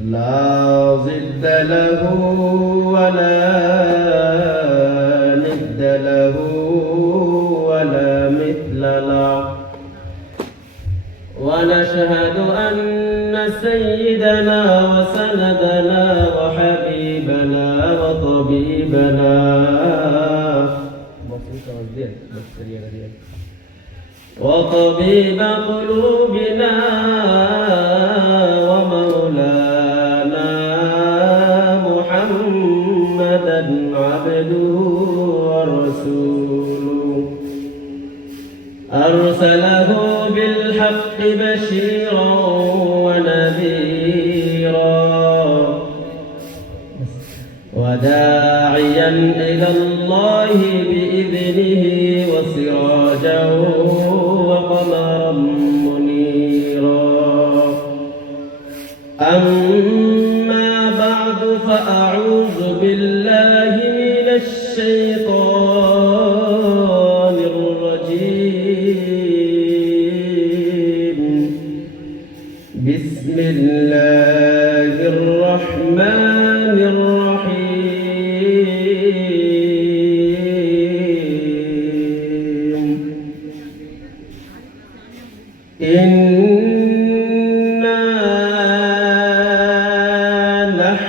لا ضد له ولا ند له ولا مثل له. ونشهد أن سيدنا وسندنا وحبيبنا وطبيبنا. وطبيب قلوبنا. أرسله بالحق بشيرا ونذيرا. وداعيا إلى الله بإذنه وسراجا وقمرا منيرا. أما بعد فأعوذ بالله من الشيطان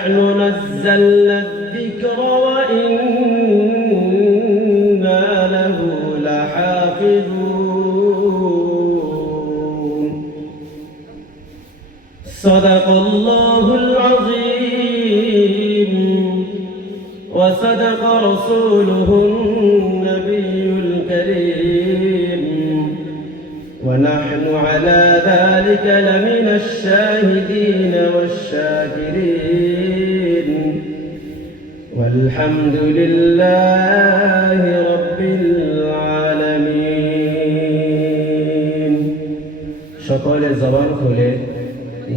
نحن نزلنا الذكر وإنا له لحافظون. صدق الله العظيم. وصدق رسوله النبي الكريم. ونحن على ذلك لمن الشاهدين والشاكرين. والحمد لله رب العالمين সকলের জবান খুলে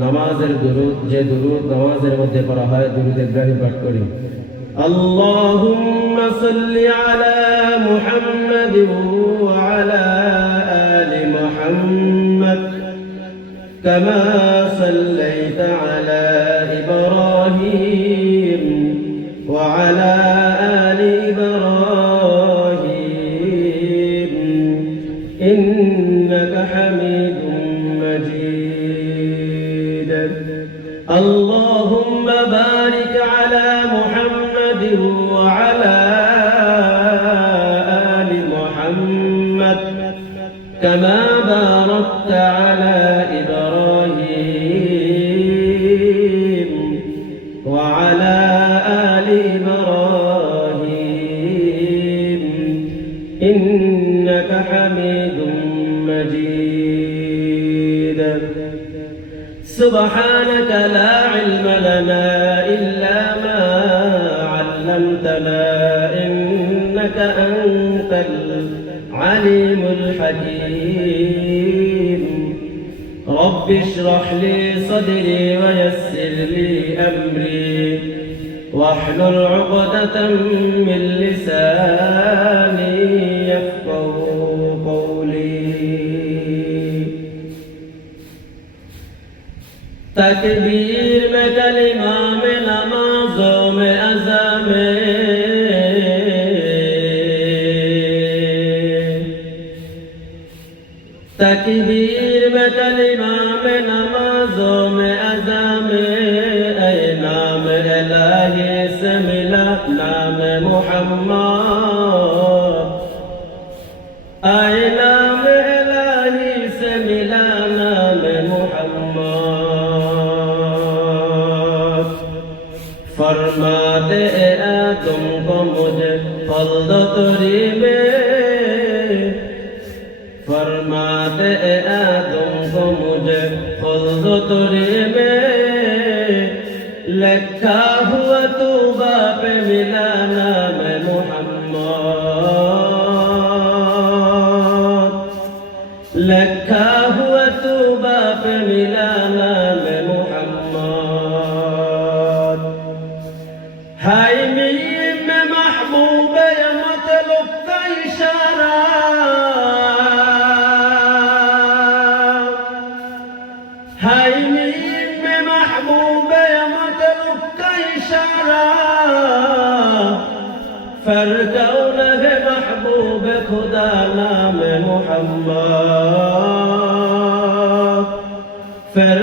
নামাজের দুরুদ যে দুরুদ নামাজের মধ্যে পড়া হয় দুরুদ ইব্রাহিম পাঠ করি اللهم صل على محمد وعلى آل محمد كما صليت لي صدري ويسر لي أمري. واحلل عقدة من لساني يفقه قولي. تکبیر میں کلمہ میں نمازوں میں میں نازوں میں ادا میں اے نام الہی سے ملا نام محمد اے نام الہی سے ملا نام محمد فرما دے اے تم کو مجھے فلد تری میں বলতো তোরে মে লেখা হুয়া তো বাপে মিলানা মে মোহাম্মদ। হাই মে মাহবুবে মতলুব কা ইশারা। ফর হে মাহবুব খুদা নাম মোহাম্মদ। ফর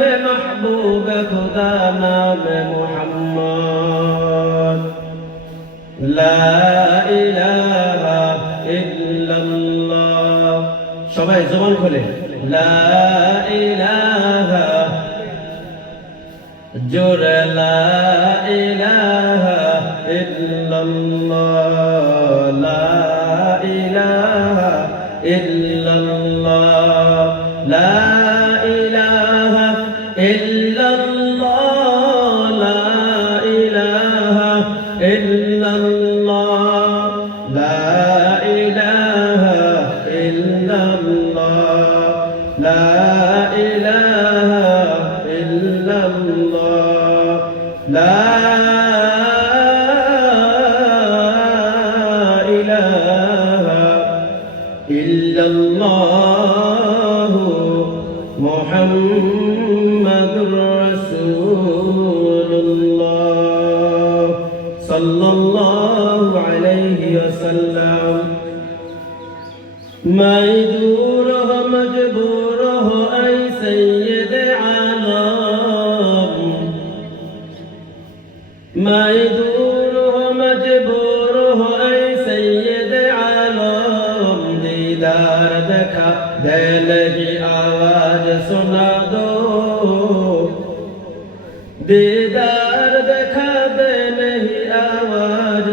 হে মাহবুব খুদা নাম মোহাম্মদ। লা ইলাহা ইল্লাল্লাহ। সবাই জবান খোলে। লা ইলাহা জোরে লা ইলাহা ইল্লাল্লাহ লা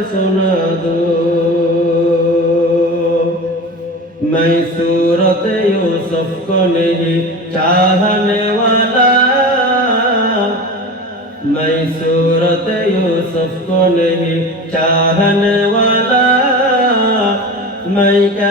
सुना दो मैं सूरत यूसुफ को नहीं चाहने वाला मैं सूरत यूसुफ को नहीं चाहने वाला मैं क्या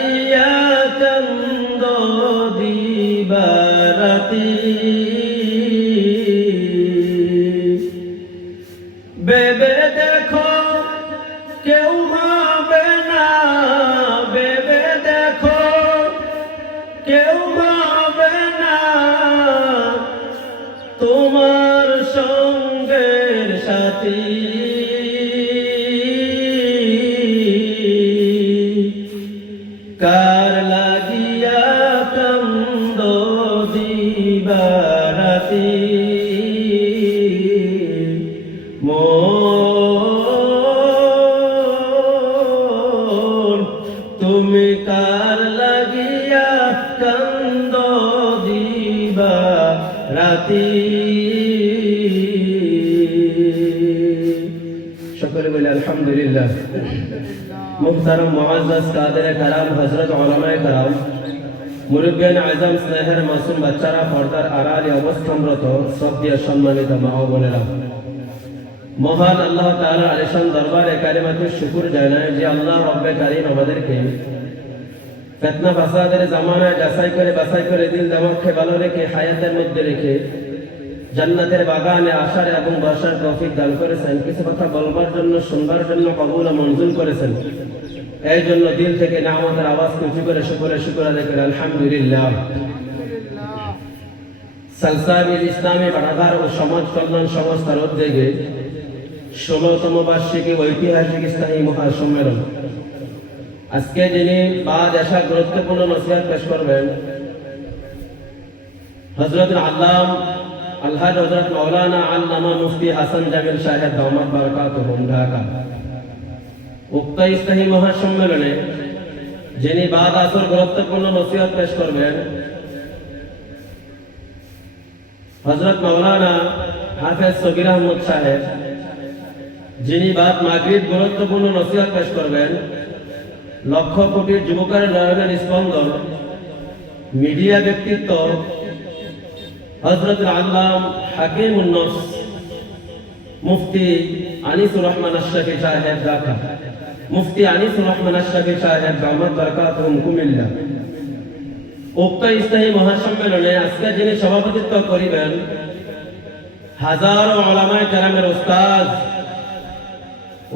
বেবে দেখো কেউ না। বেবে দেখো কেউ না। তোমার সঙ্গের সাথী। কার দিবারাতি মন তুমি কার লাগিয়া কান্দ দিবা রাতি? সকলে বলে আলহামদুলিল্লাহ। মুহতারাম মুআজ্জাজ কাদের কারাম হযরত উলামায়ে কারাম মুরব্বিয়ান আজম স্নেহের মাসুম বাচ্চারা পর্দার আড়ালে অবস্থানরত শ্রদ্ধীয় সম্মানিত মা বোনেরা মহান আল্লাহ তাআলা আলিশান দরবারে কারিমাতে শুকুর জানায় যে আল্লাহ রব্বে কারিম আমাদেরকে ফেতনা ফাসাদের জামানায় যাচাই করে বাছাই করে দিল দামাককে ভালো রেখে হায়াতের মধ্যে রেখে জান্নাতের বাগানে আসার এবং বসার তৌফিক দান করেছেন। কিছু কথা বলবার জন্য, শুনবার জন্য কবুল মঞ্জুর করেছেন। এই জন্য দিল থেকে না আমাদের আওয়াজ উঁচু করে শুকরে শুকর আদায় আলহামদুলিল্লাহ। সালসাবিল ইসলামী বাড়াগার ও সমাজ কল্যাণ সংস্থার উদ্যোগে ষোলতম বার্ষিকী ঐতিহাসিক ইসলামী মহাসম্মেলন। আজকে যিনি বা দেশা গুরুত্বপূর্ণ নসিহত পেশ করবেন হজরত আল্লাম, আলহাজ হজরত মৌলানা আল্লামা মুফতি হাসান জামিল সাহেব দামাত বারকাত ঢাকা। উক্ত ইসলামী মহাসম্মেলনে যিনি বাদ আসর গুরুত্বপূর্ণ নসিহত পেশ করবেন হজরত মৌলানা হাফেজ সবির আহমদ সাহেব, যিনি বাদ মাগরিব গুরুত্বপূর্ণ নসিহত পেশ করবেন, লক্ষ কোটির যুবকের নয়নের স্পন্দন, মিডিয়া ব্যক্তিত্ব হজরত আল্লাম হাকিম উন্নস মুফতি আনিসুর রহমান আশরাফি সাহেব ঢাকা। মুফতি আনিসুর রহমান আশরাফি সাহেব দামাত বরকাত কুমিল্লা। উক্ত ইসলামী মহাসম্মেলনে আজকে যিনি সভাপতিত্ব করিবেন, হাজারো ওলামায়ে কেরামের ওস্তাদ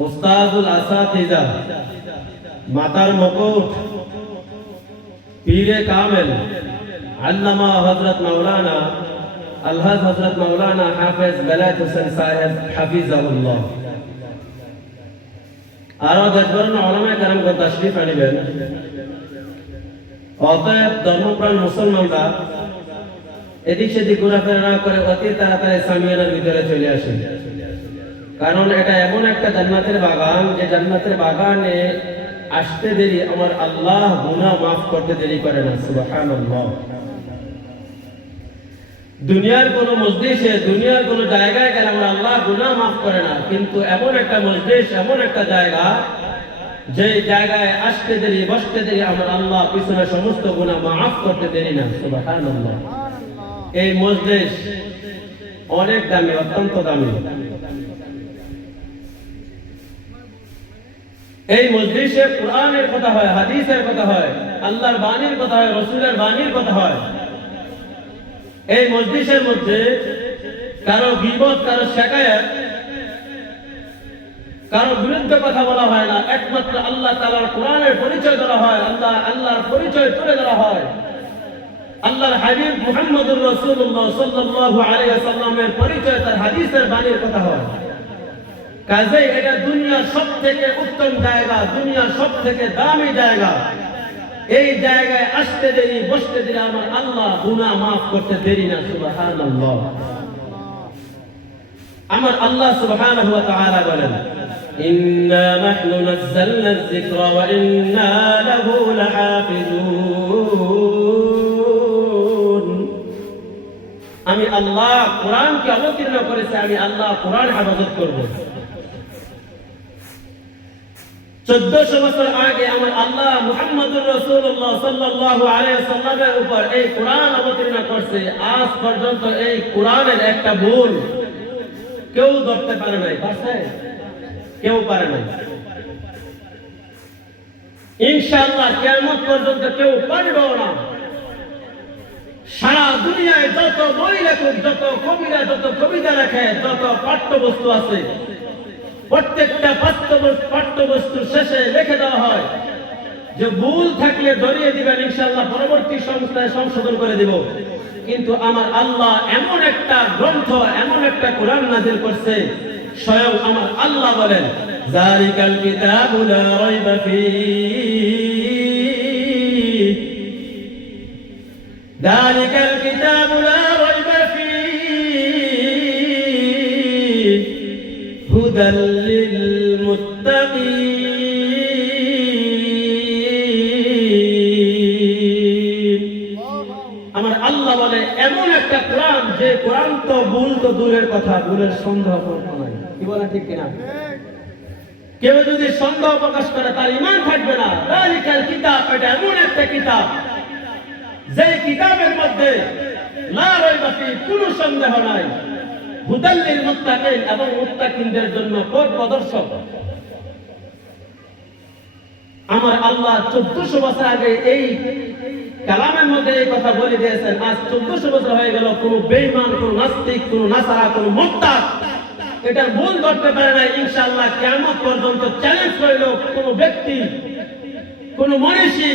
ওস্তাদুল আসাতিজা মাতার মুকুট, পীরে কামেল, আল্লামা হযরত মাওলানা, আলহাজ হযরত মাওলানা হাফেজ বেলায়েত হোসেন সাহেব হাফিজাহুল্লাহ। দেশবরণ আনিবেন। অতএব ধর্মপ্রাণ মুসলমানরা এদিক সেদিক ঘোরাফেরা না করে অতি তাড়াতাড়ি ভিতরে চলে আসে। কারণ এটা এমন একটা জান্নাতের বাগান, যে জান্নাতের বাগানে আসতে দেরি আমার আল্লাহ গুনাহ মাফ করতে দেরি করে না দুনিয়ার কোন মসজিদে দুনিয়ার কোন জায়গায় গেলে আমার আল্লাহ গুনাহ মাফ করে না। কিন্তু এমন একটা মসজিদ এমন একটা জায়গা যে জায়গায় আসতে দেরি, বসতে দেরি, আমার আল্লাহ পিছনে সমস্ত গুনাহ মাফ করতে দেরি না। সুবহানাল্লাহ। এই মসজিদ অনেক দামি, অত্যন্ত দামি। এই মজলিসে কোরআনের কথা হয়, হাদিসের কথা হয়, আল্লাহর বাণীর কথা হয়, রসুলের বাণীর কথা হয়। এই মজলিসের মধ্যে কারও বিপদ কারও শেখায়ত কারও বিরুদ্ধে কথা বলা হয় না। একমাত্র আল্লাহ তালার কোরআনের পরিচয় দেওয়া হয়, আল্লাহ আল্লাহর পরিচয় তুলে দেওয়া হয়। আল্লাহর হাবিব মুহাম্মদুর রাসূলুল্লাহ সাল্লাল্লাহু আলাইহি ওয়াসাল্লামের পরিচয় তার হাদিসের বাণীর কথা হয়। কাজে এটা দুনিয়ার সব থেকে উত্তম জায়গা, দুনিয়ার সব থেকে দামি জায়গা। এই জায়গায় আসতে দেরি বসতে দেরি আমার আল্লাহ গুনাহ মাফ করতে দেরি না সুবহানাল্লাহ আমার আল্লাহ সুবহানাহু ওয়া তাআলা বলেন إنا نحن نزلنا الذكر وإنا له لحافظون আমি আল্লাহ কোরআনকে অবতীর্ণ করেছে আমি আল্লাহ কোরআন হেফাজত করব চোদ্দশো বছর আগে আমার আল্লাহ মুহাম্মদুর রসুল্লাহ সাল্লাল্লাহু আলাইহি সাল্লামের উপর এই কোরআন অবতীর্ণ করছে। আজ পর্যন্ত এই কোরআনের একটা ভুল কেউ ধরতে পারে নাই। কেউ পারে নাই। ইনশাআল্লাহ কিয়ামত পর্যন্ত কেউ পারবেও না। সারা দুনিয়ায় যত বই লেখক, যত কবিরা, যত কবিতা লেখে, যত পাঠ্যবস্তু আছে প্রত্যেকটা পাঠ্যবস্তুর শেষে লিখে দেওয়া হয়। যে ভুল থাকলে ধরিয়ে দিবেন ইনশাল্লাহ পরবর্তী সংস্থায় সংশোধন করে দিব। কিন্তু আমার আল্লাহ এমন একটা গ্রন্থ, এমন একটা কোরআন নাজিল করছে, স্বয়ং আমার আল্লাহ বলেন জালিকাল কিতাবু রাইবা ফীহ যালিকাল কিতাবু রাইবা ফীহ হুদাল কোরআন তো ভুল তো দূরের কথা ভুলের সন্দেহ কি বলে ঠিক কিনা? কেউ যদি সন্দেহ প্রকাশ করে, তার ইমান থাকবে না। দালিকাল কিতাব, এটা এমন একটা কিতাব। যে কিতাবের মধ্যে লা রাইবা ফি, কোনো সন্দেহ নাই। হুদাল্লিল মুত্তাকিন এবং মুত্তাকিনদের জন্য পথ প্রদর্শক। আমার আল্লাহ চোদ্দশো বছর আগে এই কালামের মধ্যে এই কথা বলে দিয়েছেন, আজ চোদ্দশো বছর হয়ে গেল, কোন বেইমান কোন নাস্তিক, কোন নাসারা, কোন মোত্তাক এটার ভুল ধরতে পারে না ইনশাআল্লাহ কেমন পর্যন্ত চ্যালেঞ্জ রইল কোন ব্যক্তি, কোন মনীষী,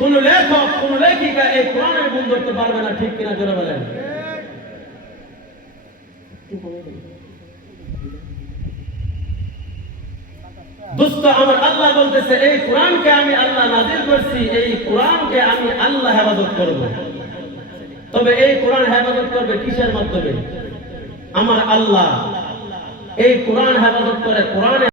কোন লেখক, কোন লেখিকা এই কোরআনের ভুল ধরতে পারবে না, ঠিক কিনা জোরে বলেন? দোস্ত আমার আল্লাহ বলতেছে, এই কোরআনকে আমি আল্লাহ নাজির করছি, এই কোরআনকে আমি আল্লাহ হেফাজত করব। তবে এই কোরআন হেফাজত করবে কিসের মাধ্যমে? আমার আল্লাহ। এই কোরআন হেফাজত করে কোরআনে